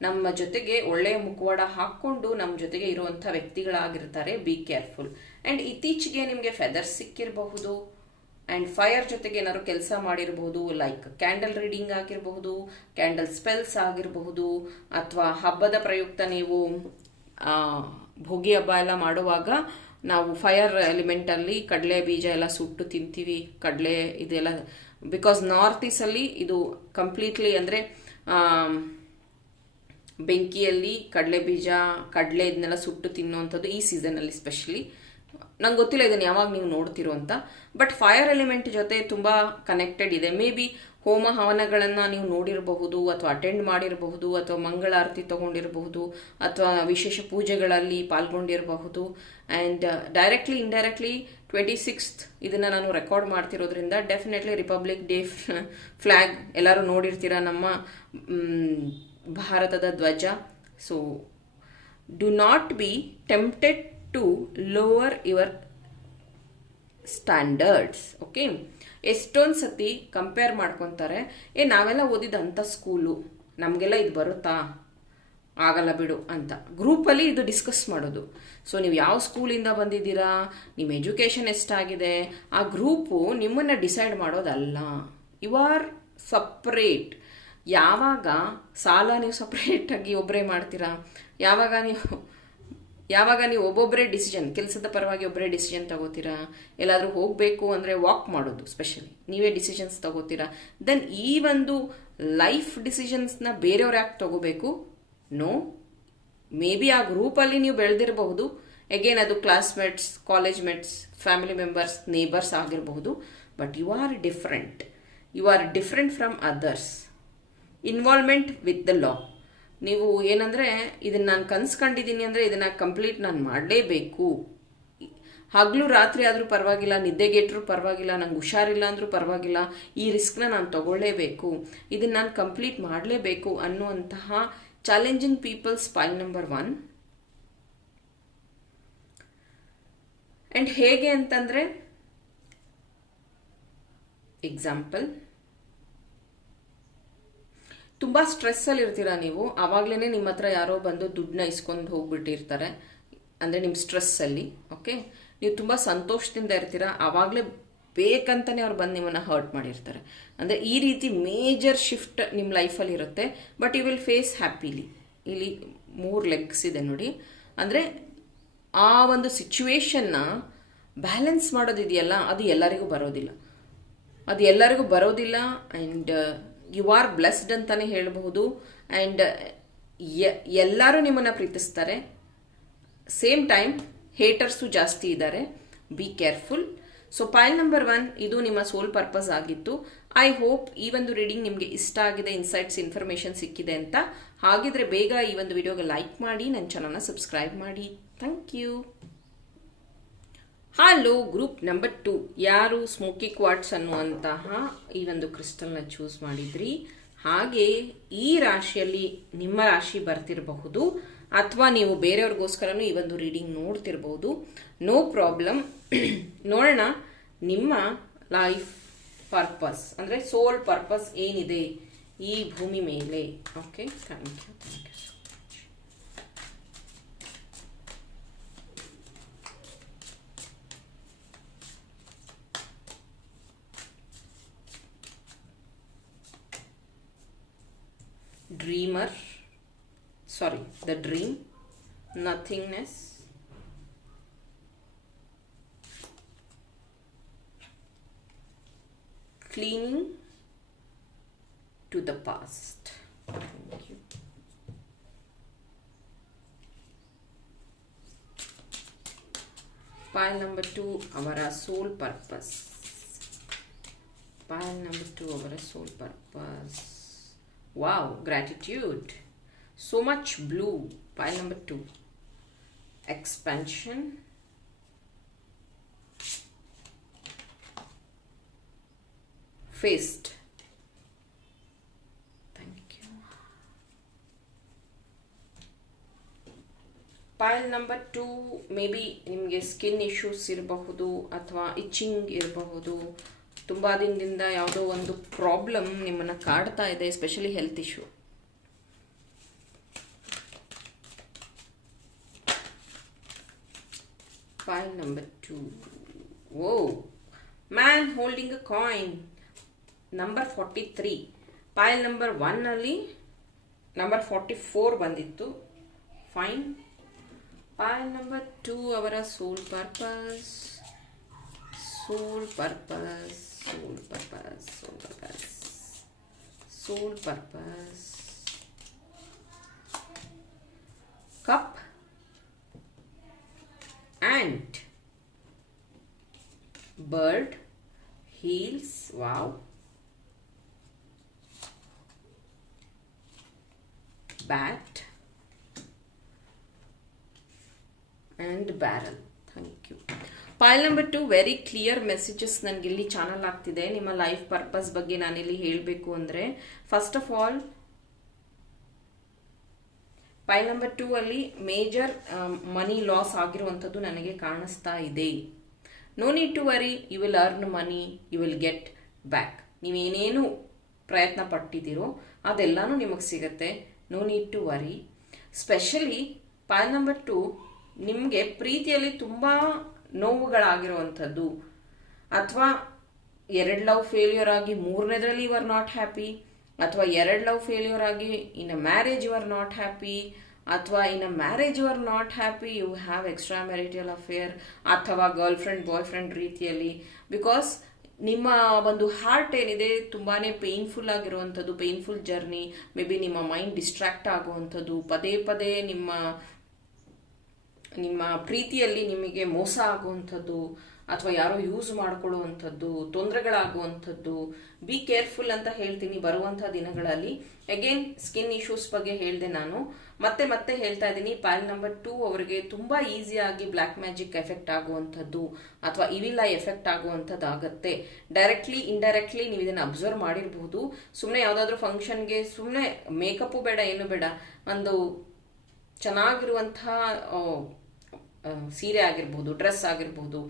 ನಮ್ಮ ಜೊತೆಗೆ ಒಳ್ಳೆಯ ಮುಖವಾಡ ಹಾಕ್ಕೊಂಡು ನಮ್ಮ ಜೊತೆಗೆ ಇರುವಂಥ ವ್ಯಕ್ತಿಗಳಾಗಿರ್ತಾರೆ. ಬಿ ಕೇರ್ಫುಲ್ ಆ್ಯಂಡ್ ಇತ್ತೀಚೆಗೆ ನಿಮಗೆ ಫೆದರ್ಸ್ ಸಿಕ್ಕಿರಬಹುದು ಆ್ಯಂಡ್ ಫೈರ್ ಜೊತೆಗೆ ಏನಾದ್ರು ಕೆಲಸ ಮಾಡಿರಬಹುದು ಲೈಕ್ ಕ್ಯಾಂಡಲ್ ರೀಡಿಂಗ್ ಆಗಿರಬಹುದು ಕ್ಯಾಂಡಲ್ ಸ್ಪೆಲ್ಸ್ ಆಗಿರಬಹುದು, ಅಥವಾ ಹಬ್ಬದ ಪ್ರಯುಕ್ತ ನೀವು ಭೋಗಿ ಹಬ್ಬ ಎಲ್ಲ ಮಾಡುವಾಗ ನಾವು ಫೈರ್ ಎಲಿಮೆಂಟಲ್ಲಿ ಕಡಲೆ ಬೀಜ ಎಲ್ಲ ಸುಟ್ಟು ತಿಂತೀವಿ. ಕಡಲೆ ಇದೆಲ್ಲ ಬಿಕಾಸ್ ನಾರ್ತ್ ಈಸಲ್ಲಿ ಇದು ಕಂಪ್ಲೀಟ್ಲಿ ಅಂದರೆ ಬೆಂಕಿಯಲ್ಲಿ ಕಡಲೆ ಬೀಜ, ಕಡಲೆ ಇದನ್ನೆಲ್ಲ ಸುಟ್ಟು ತಿನ್ನುವಂಥದ್ದು ಈ ಸೀಸನಲ್ಲಿ ಸ್ಪೆಷಲಿ ನಂಗೆ ಗೊತ್ತಿಲ್ಲ ಇದನ್ನು ಯಾವಾಗ ನೀವು ನೋಡ್ತಿರೋ ಅಂತ. ಬಟ್ ಫೈರ್ ಎಲಿಮೆಂಟ್ ಜೊತೆ ತುಂಬ ಕನೆಕ್ಟೆಡ್ ಇದೆ. ಮೇ ಬಿ ಹೋಮ ಹವನಗಳನ್ನು ನೀವು ನೋಡಿರಬಹುದು, ಅಥವಾ ಅಟೆಂಡ್ ಮಾಡಿರಬಹುದು, ಅಥವಾ ಮಂಗಳಾರತಿ ತಗೊಂಡಿರಬಹುದು, ಅಥವಾ ವಿಶೇಷ ಪೂಜೆಗಳಲ್ಲಿ ಪಾಲ್ಗೊಂಡಿರಬಹುದು. And directly indirectly twenty sixth ಇದನ್ನು ನಾನು ರೆಕಾರ್ಡ್ ಮಾಡ್ತಿರೋದ್ರಿಂದ ಡೆಫಿನೆಟ್ಲಿ ರಿಪಬ್ಲಿಕ್ ಡೇ ಫ್ಲ್ಯಾಗ್ ಎಲ್ಲರೂ ನೋಡಿರ್ತೀರ ನಮ್ಮ ಭಾರತದ ಧ್ವಜ. So do not be tempted to lower your standards okay ಎಷ್ಟೊಂದು ಸತಿ ಕಂಪೇರ್ ಮಾಡ್ಕೊತಾರೆ, ಏ, ನಾವೆಲ್ಲ ಓದಿದಂಥ ಸ್ಕೂಲು ನಮಗೆಲ್ಲ ಇದು ಬರುತ್ತಾ? ಆಗಲ್ಲ ಬಿಡು, ಅಂತ. ಗ್ರೂಪಲ್ಲಿ ಇದು ಡಿಸ್ಕಸ್ ಮಾಡೋದು. ಸೊ ನೀವು ಯಾವ ಸ್ಕೂಲಿಂದ ಬಂದಿದ್ದೀರಾ? ನಿಮ್ಮ ಎಜುಕೇಷನ್ ಎಷ್ಟಾಗಿದೆ? ಆ ಗ್ರೂಪು ನಿಮ್ಮನ್ನು ಡಿಸೈಡ್ ಮಾಡೋದಲ್ಲ. ಯು ಆರ್ ಸಪ್ರೇಟ್ ಯಾವಾಗ ಸಾಲ ನೀವು ಸಪ್ರೇಟಾಗಿ ಒಬ್ಬರೇ ಮಾಡ್ತೀರಾ? ಯಾವಾಗ ನೀವು ಯಾವಾಗ ನೀವು ಒಬ್ಬೊಬ್ಬರೇ ಡಿಸಿಷನ್ ಕೆಲಸದ ಪರವಾಗಿ ಒಬ್ಬರೇ ಡಿಸಿಷನ್ ತಗೋತೀರಾ? ಎಲ್ಲಾದರೂ ಹೋಗಬೇಕು ಅಂದರೆ ವಾಕ್ ಮಾಡೋದು ಸ್ಪೆಷಲಿ ನೀವೇ ಡಿಸಿಷನ್ಸ್ ತಗೋತೀರಾ? ದೆನ್ ಈ ಒಂದು ಲೈಫ್ ಡಿಸಿಷನ್ಸ್ನ ಬೇರೆಯವ್ರು ಯಾಕೆ ತಗೋಬೇಕು? ನೋ ಮೇ ಬಿ ಆ ಗ್ರೂಪಲ್ಲಿ ನೀವು ಬೆಳೆದಿರಬಹುದು. ಅಗೇನ್ ಅದು classmates college mates family members neighbours ಆಗಿರಬಹುದು. But you are different you are different from others involvement with the law ನೀವು ಏನಂದರೆ, ಇದನ್ನು ನಾನು ಕನ್ಸ್ಕೊಂಡಿದ್ದೀನಿ ಅಂದರೆ ಇದನ್ನು ಕಂಪ್ಲೀಟ್ ನಾನು ಮಾಡಲೇಬೇಕು. ಹಗಲು ರಾತ್ರಿ ಆದರೂ ಪರವಾಗಿಲ್ಲ ನಿದ್ದೆಗೆಟ್ಟರೂ ಪರವಾಗಿಲ್ಲ, ನಂಗೆ ಹುಷಾರಿಲ್ಲ ಅಂದರೂ ಪರವಾಗಿಲ್ಲ, ಈ ರಿಸ್ಕ್ನ ನಾನು ತಗೊಳ್ಳೇಬೇಕು. ಇದನ್ನು ನಾನು ಕಂಪ್ಲೀಟ್ ಮಾಡಲೇಬೇಕು ಅನ್ನುವಂತಹ challenging peoples point number one. And ಹೇಗೆ ಅಂತಂದರೆ, ಎಕ್ಸಾಂಪಲ್ ತುಂಬ ಸ್ಟ್ರೆಸ್ಸಲ್ಲಿ ಇರ್ತೀರಾ ನೀವು? ಆವಾಗಲೇ ನಿಮ್ಮ ಹತ್ರ ಯಾರೋ ಬಂದು ದುಡ್ಡನ್ನ ಇಸ್ಕೊಂಡು ಹೋಗ್ಬಿಟ್ಟಿರ್ತಾರೆ. ಅಂದರೆ ನಿಮ್ಮ ಸ್ಟ್ರೆಸ್ಸಲ್ಲಿ ಓಕೆ ನೀವು ತುಂಬ ಸಂತೋಷದಿಂದ ಇರ್ತೀರಾ? ಆವಾಗಲೇ ಬೇಕಂತಲೇ ಅವ್ರು ಬಂದು ನಿಮ್ಮನ್ನು ಹರ್ಟ್ ಮಾಡಿರ್ತಾರೆ. ಅಂದರೆ ಈ ರೀತಿ ಮೇಜರ್ ಶಿಫ್ಟ್ ನಿಮ್ಮ ಲೈಫಲ್ಲಿ ಇರುತ್ತೆ. But you will face happily ಇಲ್ಲಿ ಮೂರು ಲೆಗ್ಸ್ ಇದೆ ನೋಡಿ. ಅಂದರೆ ಆ ಒಂದು ಸಿಚುವೇಶನ್ನ ಬ್ಯಾಲೆನ್ಸ್ ಮಾಡೋದಿದೆಯಲ್ಲ, ಅದು ಎಲ್ಲರಿಗೂ ಬರೋದಿಲ್ಲ. ಅದು ಎಲ್ಲರಿಗೂ ಬರೋದಿಲ್ಲ ಆ್ಯಂಡ್ ಯು ಆರ್ ಬ್ಲೆಸ್ಡ್ ಅಂತಲೇ ಹೇಳಬಹುದು. ಆ್ಯಂಡ್ ಎಲ್ಲರೂ ನಿಮ್ಮನ್ನು ಪ್ರೀತಿಸ್ತಾರೆ. ಸೇಮ್ ಟೈಮ್ ಹೇಟರ್ಸು ಜಾಸ್ತಿ ಇದ್ದಾರೆ. Be careful so pile number one ಇದು ನಿಮ್ಮ ಸೋಲ್ ಪರ್ಪಸ್ ಆಗಿತ್ತು. ಐ ಹೋಪ್ ಈ ಒಂದು ರೀಡಿಂಗ್ ನಿಮಗೆ ಇಷ್ಟ ಆಗಿದೆ ಇನ್ಸೈಟ್ಸ್ ಇನ್ಫಾರ್ಮೇಷನ್ ಸಿಕ್ಕಿದೆ ಅಂತ. ಹಾಗಿದ್ರೆ ಬೇಗ ಈ ಒಂದು ವಿಡಿಯೋಗೆ ಲೈಕ್ ಮಾಡಿ, ನನ್ನ ಚಾನಲ್ನ ಸಬ್ಸ್ಕ್ರೈಬ್ ಮಾಡಿ. Thank you hello group number two ಯಾರು ಸ್ಮೋಕಿ ಕ್ವಾಟ್ಸ್ ಅನ್ನುವಂತಹ ಈ ಒಂದು ಕ್ರಿಸ್ಟಲ್ನ ಚೂಸ್ ಮಾಡಿದ್ರಿ. ಹಾಗೆ ಈ ರಾಶಿಯಲ್ಲಿ ನಿಮ್ಮ ರಾಶಿ ಬರ್ತಿರಬಹುದು, ಅಥವಾ ನೀವು ಬೇರೆಯವ್ರಿಗೋಸ್ಕರನೂ ಈ ಒಂದು ರೀಡಿಂಗ್ ನೋಡ್ತಿರ್ಬೋದು ನೋ ಪ್ರಾಬ್ಲಮ್ ನೋಡೋಣ, ನಿಮ್ಮ ಲೈಫ್ ಪರ್ಪಸ್ ಅಂದರೆ ಸೋಲ್ ಪರ್ಪಸ್ ಏನಿದೆ ಈ ಭೂಮಿ ಮೇಲೆ? Okay thank you thank you dreamer. Sorry the dream. Nothingness. Cleaning to the past. Thank you. Pile number 2 our sole purpose. Pile number 2 our sole purpose. Wow, gratitude. So much blue. Pile number two. Expansion. Faced. Thank you. Pile number two may be ನಿಮಗೆ ಸ್ಕಿನ್ ಇಶ್ಯೂಸ್ ಇರಬಹುದು ಅಥವಾ ಇಚ್ಚಿಂಗ್ ಇರಬಹುದು ತುಂಬ ದಿನದಿಂದ ಯಾವುದೋ ಒಂದು ಪ್ರಾಬ್ಲಮ್ ನಿಮ್ಮನ್ನು ಕಾಡ್ತಾ ಇದೆ especially health issue pile number two a man holding coin number forty 43. Three pile one ಅಲ್ಲಿ ನಂಬರ್ ಫಾರ್ಟಿ ಫೋರ್ ಬಂದಿತ್ತು. ಫೈನ್ ಪೈಲ್ ನಂಬರ್ ಟೂ ಅವರ soul purpose soul purpose sole purpose sole purpose. Sole purpose. Cup. And bird. Heels. Wow. Bat. And barrel. Thank you. Pile number two very clear messages ನನಗೆ ಇಲ್ಲಿ ಚಾನಲ್ ಆಗ್ತಿದೆ. ನಿಮ್ಮ ಲೈಫ್ ಪರ್ಪಸ್ ಬಗ್ಗೆ ನಾನಿಲ್ಲಿ ಹೇಳಬೇಕು ಅಂದರೆ first of all pile number two ಅಲ್ಲಿ ಮೇಜರ್ ಮನಿ ಲಾಸ್ ಆಗಿರುವಂಥದ್ದು ನನಗೆ ಕಾಣಿಸ್ತಾ ಇದೆ. No need to worry you will earn money you will get back ನೀವೇನೇನು ಪ್ರಯತ್ನ ಪಟ್ಟಿದ್ದೀರೋ ಅದೆಲ್ಲನೂ ನಿಮಗೆ ಸಿಗುತ್ತೆ. No need to worry specially pile number two ನಿಮಗೆ ಪ್ರೀತಿಯಲ್ಲಿ ತುಂಬ ನೋವುಗಳಾಗಿರುವಂಥದ್ದು. ಅಥವಾ ಎರಡು ಲವ್ ಫೇಲ್ಯೂರ್ ಆಗಿ ಮೂರನೇದ್ರಲ್ಲಿ ಯು ಆರ್ ನಾಟ್ ಹ್ಯಾಪಿ ಅಥವಾ ಎರಡು ಲವ್ ಫೇಲ್ಯೂರ್ ಆಗಿ in a marriage you are not happy ಅಥವಾ in a marriage you are not happy you have extra marital affair ಅಥವಾ ಗರ್ಲ್ ಫ್ರೆಂಡ್ ಬಾಯ್ ಫ್ರೆಂಡ್ ರೀತಿಯಲ್ಲಿ. ಬಿಕಾಸ್ ನಿಮ್ಮ ಒಂದು ಹಾರ್ಟ್ ಏನಿದೆ ತುಂಬಾ ಪೇನ್ಫುಲ್ ಆಗಿರುವಂಥದ್ದು ಪೇನ್ಫುಲ್ ಜರ್ನಿ ಮೇ ಬಿ ನಿಮ್ಮ ಮೈಂಡ್ ಡಿಸ್ಟ್ರಾಕ್ಟ್ ಆಗುವಂಥದ್ದು, ಪದೇ ಪದೇ ನಿಮ್ಮ ನಿಮ್ಮ ಪ್ರೀತಿಯಲ್ಲಿ ನಿಮಗೆ ಮೋಸ ಆಗುವಂಥದ್ದು ಅಥವಾ ಯಾರೋ ಯೂಸ್ ಮಾಡ್ಕೊಳ್ಳುವಂಥದ್ದು, ತೊಂದರೆಗಳಾಗುವಂಥದ್ದು ಬಿ ಕೇರ್ಫುಲ್ ಅಂತ ಹೇಳ್ತೀನಿ ಬರುವಂಥ ದಿನಗಳಲ್ಲಿ. ಅಗೇನ್ ಸ್ಕಿನ್ ಇಶ್ಯೂಸ್ ಬಗ್ಗೆ ಹೇಳಿದೆ ನಾನು. ಮತ್ತೆ ಮತ್ತೆ ಹೇಳ್ತಾ ಇದ್ದೀನಿ ಪ್ಯಾನ್ ನಂಬರ್ ಟೂ ಅವರಿಗೆ ತುಂಬ ಈಸಿಯಾಗಿ ಬ್ಲ್ಯಾಕ್ ಮ್ಯಾಜಿಕ್ ಎಫೆಕ್ಟ್ ಆಗುವಂಥದ್ದು ಅಥವಾ ಇವಿಲ್ಲ ಎಫೆಕ್ಟ್ ಆಗುವಂಥದ್ದು ಆಗುತ್ತೆ ಡೈರೆಕ್ಟ್ಲಿ ಇಂಡೈರೆಕ್ಟ್ಲಿ ನೀವು ಇದನ್ನು ಅಬ್ಸರ್ವ್ ಮಾಡಿರಬಹುದು ಸುಮ್ಮನೆ ಯಾವುದಾದ್ರೂ ಫಂಕ್ಷನ್ಗೆ ಸುಮ್ಮನೆ ಮೇಕಪ್ಪು ಬೇಡ, ಏನು ಬೇಡ, ಒಂದು ಚೆನ್ನಾಗಿರುವಂತಹ ಸೀರೆ ಆಗಿರ್ಬೋದು ಡ್ರೆಸ್ ಆಗಿರ್ಬೋದು,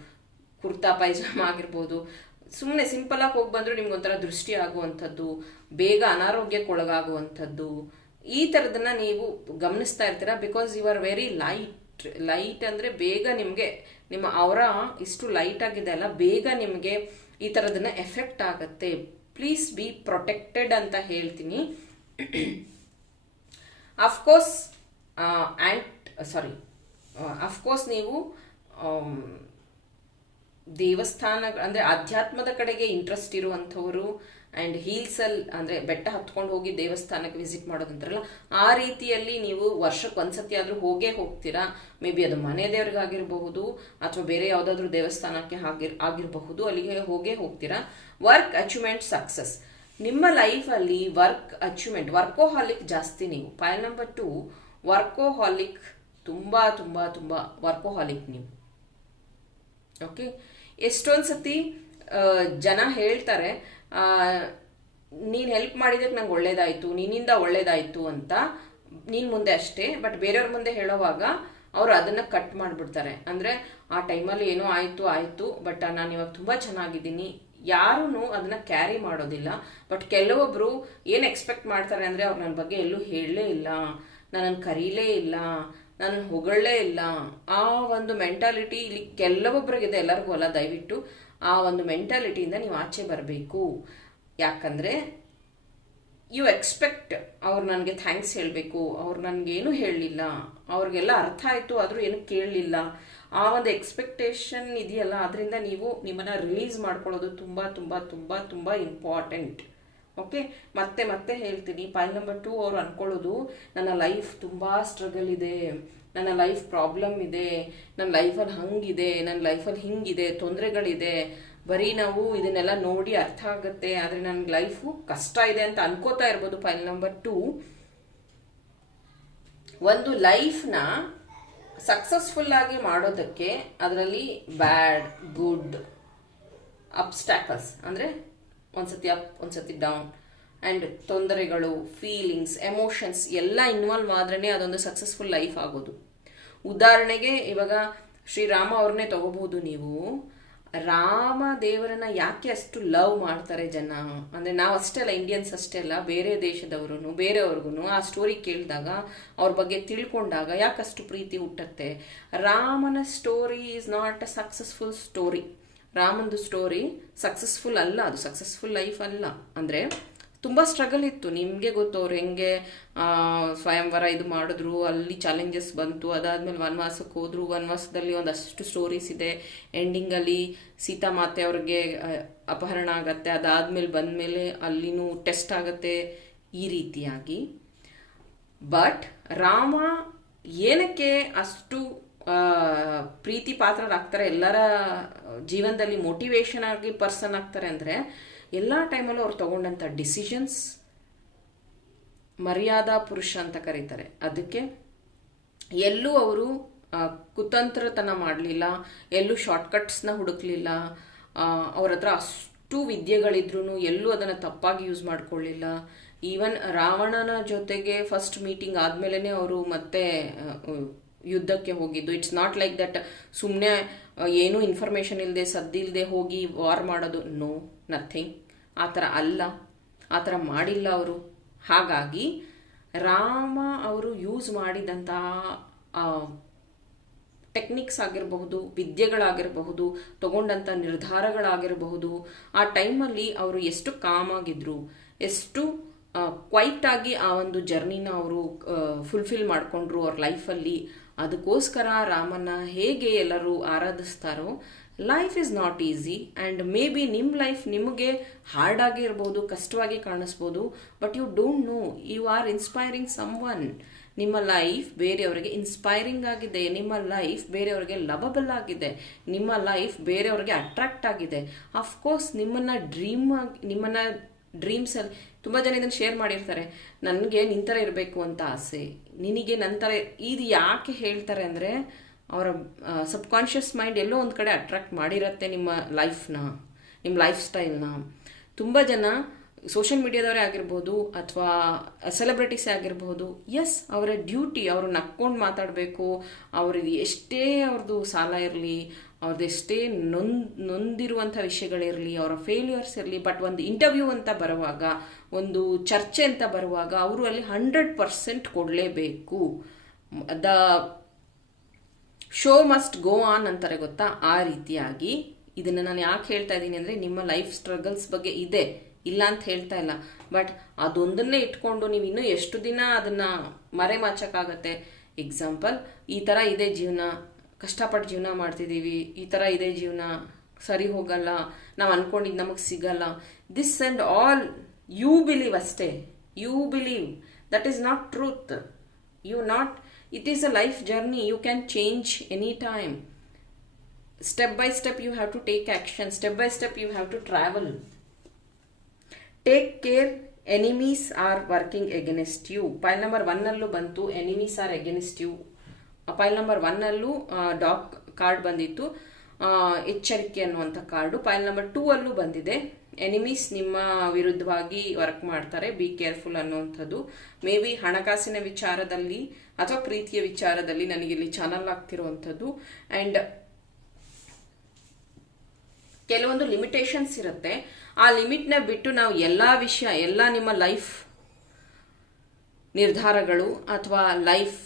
ಕುರ್ತಾ, ಪೈಜಾಮ ಆಗಿರ್ಬೋದು ಸುಮ್ಮನೆ ಸಿಂಪಲಾಗಿ ಹೋಗಿ ಬಂದರೂ ನಿಮ್ಗೊಂಥರ ದೃಷ್ಟಿ ಆಗುವಂಥದ್ದು, ಬೇಗ ಅನಾರೋಗ್ಯಕ್ಕೊಳಗಾಗುವಂಥದ್ದು ಈ ಥರದನ್ನ ನೀವು ಗಮನಿಸ್ತಾ ಇರ್ತೀರಾ? Because you are very light light ಅಂದರೆ ಬೇಗ ನಿಮಗೆ, ನಿಮ್ಮ ಅವರ ಇಷ್ಟು ಲೈಟ್ ಆಗಿದೆ ಅಲ್ಲ, ಬೇಗ ನಿಮಗೆ ಈ ಥರದನ್ನ ಎಫೆಕ್ಟ್ ಆಗುತ್ತೆ. ಪ್ಲೀಸ್ ಬಿ ಪ್ರೊಟೆಕ್ಟೆಡ್ ಅಂತ ಹೇಳ್ತೀನಿ. ಅಫ್ಕೋರ್ಸ್ ಆ್ಯಂಟ್ ಸಾರಿ ಅಫ್ಕೋರ್ಸ್ ನೀವು ದೇವಸ್ಥಾನ, ಅಂದರೆ ಆಧ್ಯಾತ್ಮದ ಕಡೆಗೆ ಇಂಟ್ರೆಸ್ಟ್ ಇರುವಂಥವರು ಆ್ಯಂಡ್ ಹೀಲ್ಸಲ್ಲಿ ಅಂದರೆ ಬೆಟ್ಟ ಹತ್ಕೊಂಡು ಹೋಗಿ ದೇವಸ್ಥಾನಕ್ಕೆ ವಿಸಿಟ್ ಮಾಡೋದಂತಾರಲ್ಲ, ಆ ರೀತಿಯಲ್ಲಿ ನೀವು ವರ್ಷಕ್ಕೆ ಒಂದ್ಸತಿ ಆದರೂ ಹೋಗೇ ಹೋಗ್ತೀರಾ? ಮೇ ಬಿ ಅದು ಮನೆ ದೇವ್ರಿಗಾಗಿರಬಹುದು, ಅಥವಾ ಬೇರೆ ಯಾವುದಾದ್ರೂ ದೇವಸ್ಥಾನಕ್ಕೆ ಆಗಿರ್ ಆಗಿರಬಹುದು, ಅಲ್ಲಿಗೆ ಹೋಗೇ ಹೋಗ್ತೀರಾ? ವರ್ಕ್ ಅಚೀವ್ಮೆಂಟ್ ಸಕ್ಸಸ್ ನಿಮ್ಮ ಲೈಫಲ್ಲಿ ವರ್ಕ್ ಅಚೀವ್ಮೆಂಟ್ ವರ್ಕೋಹಾಲಿಕ್ ಜಾಸ್ತಿ ನೀವು. ಪೈಲ್ ನಂಬರ್ ಟು ವರ್ಕೋಹಾಲಿಕ್ ತುಂಬ ತುಂಬ ತುಂಬ ವರ್ಕೋಹಾಲಿಕ್ ನೀವು. ಓಕೆ ಎಷ್ಟೊಂದು ಸತಿ ಜನ ಹೇಳ್ತಾರೆ ನೀನು ಹೆಲ್ಪ್ ಮಾಡಿದಕ್ಕೆ ನಂಗೆ ಒಳ್ಳೇದಾಯಿತು, ನಿನ್ನಿಂದ ಒಳ್ಳೇದಾಯಿತು ಅಂತ ನೀನು ಮುಂದೆ ಅಷ್ಟೇ ಬಟ್ ಬೇರೆಯವ್ರ ಮುಂದೆ ಹೇಳೋವಾಗ ಅವರು ಅದನ್ನು ಕಟ್ ಮಾಡಿಬಿಡ್ತಾರೆ. ಅಂದರೆ, ಆ ಟೈಮಲ್ಲಿ ಏನೋ ಆಯಿತು ಆಯಿತು ಬಟ್ ನಾನು ಇವಾಗ ತುಂಬ ಚೆನ್ನಾಗಿದ್ದೀನಿ. ಯಾರೂ ಅದನ್ನು ಕ್ಯಾರಿ ಮಾಡೋದಿಲ್ಲ ಬಟ್ ಕೆಲವೊಬ್ಬರು ಏನು ಎಕ್ಸ್ಪೆಕ್ಟ್ ಮಾಡ್ತಾರೆ ಅಂದರೆ ಅವ್ರು ನನ್ನ ಬಗ್ಗೆ ಎಲ್ಲೂ ಹೇಳಲೇ ಇಲ್ಲ ನನ್ನನ್ನು ಕರೀಲೇ ಇಲ್ಲ ನಾನು ಹೊಗಳೇ ಇಲ್ಲ. ಆ ಒಂದು ಮೆಂಟಾಲಿಟಿ ಇಲ್ಲಿ ಕೆಲವೊಬ್ಬರಿಗಿದೆ ಎಲ್ಲರಿಗೂ ಅಲ್ಲ. ದಯವಿಟ್ಟು ಆ ಒಂದು ಮೆಂಟಾಲಿಟಿಯಿಂದ ನೀವು ಆಚೆ ಬರಬೇಕು. ಯಾಕಂದರೆ ಯು ಎಕ್ಸ್ಪೆಕ್ಟ್ ಅವ್ರು ನನಗೆ ಥ್ಯಾಂಕ್ಸ್ ಹೇಳಬೇಕು. ಅವ್ರು ನನಗೇನು ಹೇಳಲಿಲ್ಲ. ಅವ್ರಿಗೆಲ್ಲ ಅರ್ಥ ಆಯಿತು, ಆದರೂ ಏನು ಕೇಳಲಿಲ್ಲ. ಆ ಒಂದು ಎಕ್ಸ್ಪೆಕ್ಟೇಷನ್ ಇದೆಯಲ್ಲ ಅದರಿಂದ ನೀವು ನಿಮ್ಮನ್ನು ರಿಲೀಸ್ ಮಾಡ್ಕೊಳ್ಳೋದು ತುಂಬ ತುಂಬ ತುಂಬ ತುಂಬ ಇಂಪಾರ್ಟೆಂಟ್ ಓಕೆ ಮತ್ತೆ ಮತ್ತೆ ಹೇಳ್ತೀನಿ. ಪಾಯಿಂಟ್ ನಂಬರ್ ಟೂ ಅವ್ರು ಅನ್ಕೊಳ್ಳೋದು, ನನ್ನ ಲೈಫ್ ತುಂಬ ಸ್ಟ್ರಗಲ್ ಇದೆ. ನನ್ನ ಲೈಫ್ ಪ್ರಾಬ್ಲಮ್ ಇದೆ. ನನ್ನ ಲೈಫಲ್ಲಿ ಹಂಗಿದೆ. ನನ್ನ ಲೈಫಲ್ಲಿ ಹಿಂಗಿದೆ. ತೊಂದರೆಗಳಿದೆ. ಬರೀ ನಾವು ಇದನ್ನೆಲ್ಲ ನೋಡಿ ಅರ್ಥ ಆಗುತ್ತೆ. ಆದರೆ ನನ್ನ ಲೈಫು ಕಷ್ಟ ಇದೆ ಅಂತ ಅನ್ಕೋತಾ ಇರ್ಬೋದು ಪಾಯಿಂಟ್ ನಂಬರ್ ಟೂ ಒಂದು ಲೈಫ್ನ ಸಕ್ಸಸ್ಫುಲ್ ಆಗಿ ಮಾಡೋದಕ್ಕೆ ಅದರಲ್ಲಿ ಬ್ಯಾಡ್ ಗುಡ್ ಅಬ್ಸ್ಟ್ಯಾಕಲ್ಸ್ ಅಂದರೆ ಒಂದ್ಸತಿ ಅಪ್ ಒಂದ್ಸತಿ ಡೌನ್ ಆ್ಯಂಡ್ ತೊಂದರೆಗಳು ಫೀಲಿಂಗ್ಸ್ ಎಮೋಷನ್ಸ್ ಎಲ್ಲ ಇನ್ವಾಲ್ವ್ ಆದ್ರೇ ಅದೊಂದು ಸಕ್ಸಸ್ಫುಲ್ ಲೈಫ್ ಆಗೋದು. ಉದಾಹರಣೆಗೆ ಇವಾಗ ಶ್ರೀರಾಮ ಅವ್ರನ್ನೇ ತಗೋಬಹುದು ನೀವು. ರಾಮ ದೇವರನ್ನ ಯಾಕೆ ಅಷ್ಟು ಲವ್ ಮಾಡ್ತಾರೆ ಜನ? ಅಂದ್ರೆ ನಾವು ಅಷ್ಟೇ ಅಲ್ಲ ಇಂಡಿಯನ್ಸ್ ಅಷ್ಟೇ ಅಲ್ಲ, ಬೇರೆ ದೇಶದವರು ಬೇರೆಯವ್ರಿಗೂ ಆ ಸ್ಟೋರಿ ಕೇಳಿದಾಗ, ಅವ್ರ ಬಗ್ಗೆ ತಿಳ್ಕೊಂಡಾಗ ಯಾಕಷ್ಟು ಪ್ರೀತಿ ಹುಟ್ಟತ್ತೆ? ರಾಮನ story is not a successful story ರಾಮಂದು story successful ಅಲ್ಲ, ಅದು ಸಕ್ಸಸ್ಫುಲ್ ಲೈಫ್ ಅಲ್ಲ. ಅಂದರೆ ತುಂಬ ಸ್ಟ್ರಗಲ್ ಇತ್ತು. ನಿಮಗೆ ಗೊತ್ತು ಅವ್ರು ಹೆಂಗೆ ಸ್ವಯಂವರ ಇದು ಮಾಡಿದ್ರು, ಅಲ್ಲಿ ಚಾಲೆಂಜಸ್ ಬಂತು. ಅದಾದ್ಮೇಲೆ ವನವಾಸಕ್ಕೆ ಹೋದ್ರು. ವನವಾಸದಲ್ಲಿ ಒಂದಷ್ಟು ಸ್ಟೋರೀಸ್ ಇದೆ. ಎಂಡಿಂಗಲ್ಲಿ ಸೀತಾಮಾತೆ ಅವ್ರಿಗೆ ಅಪಹರಣ ಆಗತ್ತೆ. ಅದಾದ್ಮೇಲೆ ಬಂದಮೇಲೆ ಅಲ್ಲಿನೂ ಟೆಸ್ಟ್ ಆಗತ್ತೆ ಈ ರೀತಿಯಾಗಿ. ಬಟ್ ರಾಮ ಏನಕ್ಕೆ ಅಷ್ಟು ಪ್ರೀತಿ ಪಾತ್ರರಾಗ್ತಾರೆ, ಎಲ್ಲರ ಜೀವನದಲ್ಲಿ ಮೋಟಿವೇಶನ್ ಆಗಿ ಪರ್ಸನ್ ಆಗ್ತಾರೆ ಅಂದರೆ ಎಲ್ಲ ಟೈಮಲ್ಲೂ ಅವ್ರು ತಗೊಂಡಂಥ ಡಿಸಿಷನ್ಸ್ ಮರ್ಯಾದಾ ಪುರುಷ ಅಂತ ಕರೀತಾರೆ. ಅದಕ್ಕೆ ಎಲ್ಲೂ ಅವರು ಕುತಂತ್ರತನ ಮಾಡಲಿಲ್ಲ, ಎಲ್ಲೂ ಶಾರ್ಟ್ಕಟ್ಸ್ನ ಹುಡುಕ್ಲಿಲ್ಲ ಅವ್ರ ಹತ್ರ ಅಷ್ಟು ವಿದ್ಯೆಗಳಿದ್ರೂ ಎಲ್ಲೂ ಅದನ್ನು ತಪ್ಪಾಗಿ ಯೂಸ್ ಮಾಡ್ಕೊಳ್ಳಿಲ್ಲ. ಈವನ್ ರಾವಣನ ಜೊತೆಗೆ ಫಸ್ಟ್ ಮೀಟಿಂಗ್ ಆದಮೇಲೆ ಅವರು ಮತ್ತೆ ಯುದ್ಧಕ್ಕೆ ಹೋಗಿದ್ದು. ಇಟ್ಸ್ ನಾಟ್ ಲೈಕ್ ದಟ್ ಸುಮ್ಮನೆ ಏನೂ ಇನ್ಫಾರ್ಮೇಷನ್ ಇಲ್ಲದೆ ಸದ್ದಿಲ್ಲದೆ ಹೋಗಿ ವಾರ್ ಮಾಡೋದು. ನೋ ನಥಿಂಗ್ ಆ ಥರ ಅಲ್ಲ. ಆ ಥರ ಮಾಡಿಲ್ಲ ಅವರು. ಹಾಗಾಗಿ ರಾಮ ಅವರು ಯೂಸ್ ಮಾಡಿದಂಥ ಟೆಕ್ನಿಕ್ಸ್ ಆಗಿರಬಹುದು, ವಿದ್ಯೆಗಳಾಗಿರಬಹುದು, ತಗೊಂಡಂಥ ನಿರ್ಧಾರಗಳಾಗಿರಬಹುದು, ಆ ಟೈಮಲ್ಲಿ ಅವರು ಎಷ್ಟು ಕಾಮ್ ಆಗಿದ್ರು, ಎಷ್ಟು ಕ್ವೈಟ್ ಆಗಿ ಆ ಒಂದು ಜರ್ನಿನ ಅವರು ಫುಲ್ಫಿಲ್ ಮಾಡಿಕೊಂಡ್ರು ಅವ್ರ ಲೈಫಲ್ಲಿ ಅದಕ್ಕೋಸ್ಕರ ರಾಮನ ಹೇಗೆ ಎಲ್ಲರೂ ಆರಾಧಿಸ್ತಾರೋ life is not easy and maybe ನಿಮ್ಮ ಲೈಫ್ ನಿಮಗೆ ಹಾರ್ಡ್ ಆಗಿ ಇರ್ಬೋದು ಕಷ್ಟವಾಗಿ ಕಾಣಿಸ್ಬೋದು but you don't know you are inspiring someone ನಿಮ್ಮ ಲೈಫ್ ಬೇರೆಯವರಿಗೆ ಇನ್ಸ್ಪೈರಿಂಗ್ ಆಗಿದೆ. ನಿಮ್ಮ ಲೈಫ್ ಬೇರೆಯವರಿಗೆ ಲವಬಲ್ ಆಗಿದೆ. ನಿಮ್ಮ ಲೈಫ್ ಬೇರೆಯವರಿಗೆ ಅಟ್ರಾಕ್ಟ್ ಆಗಿದೆ. ಅಫ್ಕೋರ್ಸ್ ನಿಮ್ಮನ್ನು ಡ್ರೀಮ್ ನಿಮ್ಮನ್ನ ಡ್ರೀಮ್ಸಲ್ಲಿ ತುಂಬ ಜನ ಇದನ್ನು ಶೇರ್ ಮಾಡಿರ್ತಾರೆ. ನನಗೆ ನಿಂತರ ಇರಬೇಕು ಅಂತ ಆಸೆ. ನಿನಗೆ ನಂತರ ಇದು ಯಾಕೆ ಹೇಳ್ತಾರೆ ಅಂದರೆ, ಅವರ ಸಬ್ಕಾನ್ಷಿಯಸ್ ಮೈಂಡ್ ಎಲ್ಲೋ ಒಂದು ಕಡೆ ಅಟ್ರಾಕ್ಟ್ ಮಾಡಿರತ್ತೆ ನಿಮ್ಮ ಲೈಫ್ನ ನಿಮ್ಮ ಲೈಫ್ ಸ್ಟೈಲ್ನ ತುಂಬ ಜನ ಸೋಷಿಯಲ್ ಮೀಡಿಯಾದವರೇ ಆಗಿರ್ಬೋದು ಅಥವಾ ಸೆಲೆಬ್ರಿಟೀಸೇ ಆಗಿರ್ಬೋದು ಎಸ್ ಅವರ ಡ್ಯೂಟಿ ಅವರು ನಕ್ಕೊಂಡು ಮಾತಾಡಬೇಕು ಅವ್ರಿಗೆ ಎಷ್ಟೇ ಅವ್ರದ್ದು ಸಾಲ ಇರಲಿ ಅವ್ರದ್ದು ಎಷ್ಟೇ ನೊಂದ್, ನೊಂದಿರುವಂಥ ವಿಷಯಗಳಿರಲಿ, ಅವರ ಫೇಲ್ಯೂರ್ಸ್ ಇರಲಿ ಬಟ್ ಒಂದು ಇಂಟರ್ವ್ಯೂ ಅಂತ ಬರುವಾಗ, ಒಂದು ಚರ್ಚೆ ಅಂತ ಬರುವಾಗ ಅವರು ಅಲ್ಲಿ ಹಂಡ್ರೆಡ್ ಪರ್ಸೆಂಟ್ ಕೊಡಲೇಬೇಕು. The show must go on ಅಂತಾರೆ ಗೊತ್ತಾ? ಆ ರೀತಿಯಾಗಿ. ಇದನ್ನು ನಾನು ಯಾಕೆ ಹೇಳ್ತಾ ಇದ್ದೀನಿ ಅಂದರೆ, ನಿಮ್ಮ ಲೈಫ್ ಸ್ಟ್ರಗಲ್ಸ್ ಬಗ್ಗೆ ಇದೆ. ಇಲ್ಲ ಅಂತ ಹೇಳ್ತಾ ಇಲ್ಲ. ಬಟ್ ಅದೊಂದನ್ನೇ ಇಟ್ಕೊಂಡು ನೀವು ಇನ್ನೂ ಎಷ್ಟು ದಿನ ಅದನ್ನು ಮರೆಮಾಚಕ್ಕಾಗತ್ತೆ? ಎಕ್ಸಾಂಪಲ್ ಈ ಥರ ಇದೆ ಜೀವನ. ಕಷ್ಟಪಟ್ಟು ಜೀವನ ಮಾಡ್ತಿದ್ದೀವಿ, ಈ ಥರ ಇದೆ ಜೀವನ, ಸರಿ ಹೋಗಲ್ಲ, ನಾವು ಅನ್ಕೊಂಡಿದ್ದು ನಮಗೆ ಸಿಗಲ್ಲ. This and all you believe ಅಷ್ಟೇ. You believe that is not truth you not it is a life journey you can change any time step by step you have to take action step by step you have to travel take care enemies are working against you pile number ಒನ್ನಲ್ಲೂ ಬಂತು. Enemies are against you pile number ಒನ್ನಲ್ಲೂ dock card ಬಂದಿತ್ತು. ಎಚ್ಚರಿಕೆ ಅನ್ನುವಂಥ ಕಾರ್ಡು. ಪೈಲ್ ನಂಬರ್ ಟೂ ಅಲ್ಲೂ ಬಂದಿದೆ. ಎನಿಮೀಸ್ ನಿಮ್ಮ ವಿರುದ್ಧವಾಗಿ ವರ್ಕ್ ಮಾಡ್ತಾರೆ. ಬಿ ಕೇರ್ಫುಲ್ ಅನ್ನುವಂಥದ್ದು. ಮೇ ಬಿ ಹಣಕಾಸಿನ ವಿಚಾರದಲ್ಲಿ ಅಥವಾ ಪ್ರೀತಿಯ ವಿಚಾರದಲ್ಲಿ ನನಗೆ ಇಲ್ಲಿ ಚಾನಲ್ ಆಗ್ತಿರುವಂಥದ್ದು. ಆ್ಯಂಡ್ ಕೆಲವೊಂದು ಲಿಮಿಟೇಷನ್ಸ್ ಇರುತ್ತೆ. ಆ ಲಿಮಿಟ್ನ ಬಿಟ್ಟು ನಾವು ಎಲ್ಲ ವಿಷಯ, ಎಲ್ಲ ನಿಮ್ಮ ಲೈಫ್ ನಿರ್ಧಾರಗಳು ಅಥವಾ ಲೈಫ್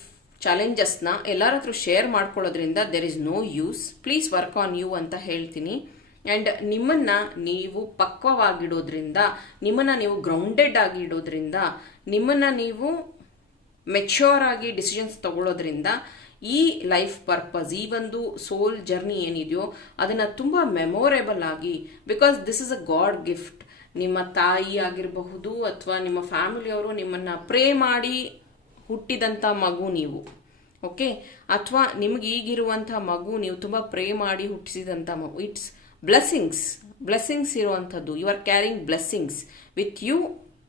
ಚಾಲೆಂಜಸ್ನ ಎಲ್ಲರ ಹತ್ರ ಶೇರ್ ಮಾಡ್ಕೊಳ್ಳೋದ್ರಿಂದ there is no use please work on you ಅಂತ ಹೇಳ್ತೀನಿ. ಆ್ಯಂಡ್ ನಿಮ್ಮನ್ನು ನೀವು ಪಕ್ವವಾಗಿಡೋದ್ರಿಂದ, ನಿಮ್ಮನ್ನು ನೀವು ಗ್ರೌಂಡೆಡ್ ಆಗಿ ಇಡೋದ್ರಿಂದ ನಿಮ್ಮನ್ನು ನೀವು ಮೆಚ್ಯೂರ್ ಆಗಿ ಡಿಸಿಷನ್ಸ್ ತಗೊಳ್ಳೋದ್ರಿಂದ ಈ ಲೈಫ್ ಪರ್ಪಸ್ ಈ ಒಂದು ಸೋಲ್ ಜರ್ನಿ ಏನಿದೆಯೋ ಅದನ್ನು ತುಂಬ ಮೆಮೊರೇಬಲ್ ಆಗಿ because this is a god gift ನಿಮ್ಮ ತಾಯಿ ಆಗಿರಬಹುದು ಅಥವಾ ನಿಮ್ಮ ಫ್ಯಾಮಿಲಿಯವರು ನಿಮ್ಮನ್ನು ಪ್ರೇ ಮಾಡಿ ಹುಟ್ಟಿದಂಥ ಮಗು ನೀವು. ಓಕೆ? ಅಥವಾ ನಿಮ್ಗೆ ಈಗಿರುವಂಥ ಮಗು ನೀವು ತುಂಬ ಪ್ರೇ ಮಾಡಿ ಹುಟ್ಟಿಸಿದಂಥ ಮಗು. ಇಟ್ಸ್ ಬ್ಲೆಸ್ಸಿಂಗ್ಸ್ ಬ್ಲೆಸ್ಸಿಂಗ್ಸ್ ಇರುವಂಥದ್ದು. You are carrying blessings with you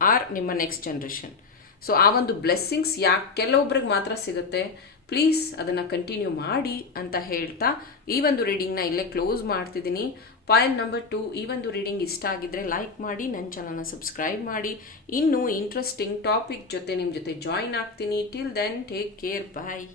are ನಿಮ್ಮ ನೆಕ್ಸ್ಟ್ ಜನ್ರೇಷನ್ ಸೊ ಆ ಒಂದು ಬ್ಲೆಸ್ಸಿಂಗ್ಸ್ ಯಾಕೆ ಕೆಲವೊಬ್ರಿಗೆ ಮಾತ್ರ ಸಿಗುತ್ತೆ? ಪ್ಲೀಸ್ ಅದನ್ನು ಕಂಟಿನ್ಯೂ ಮಾಡಿ ಅಂತ ಹೇಳ್ತಾ ಈ ಒಂದು ರೀಡಿಂಗ್ನ ಇಲ್ಲೇ ಕ್ಲೋಸ್ ಮಾಡ್ತಿದ್ದೀನಿ. ಪಾಯಿಂಟ್ ನಂಬರ್ ಟು, ಈ ಒಂದು ರೀಡಿಂಗ್ ಇಷ್ಟ ಆಗಿದ್ರೆ ಲೈಕ್ ಮಾಡಿ ನನ್ನ ಚಾನಲ್ನ ಸಬ್ಸ್ಕ್ರೈಬ್ ಮಾಡಿ. ಇನ್ನೂ ಇಂಟ್ರೆಸ್ಟಿಂಗ್ ಟಾಪಿಕ್ ಜೊತೆ ನಿಮ್ಮ ಜೊತೆ ಜಾಯಿನ್ ಆಗ್ತೀನಿ. Till then take care bye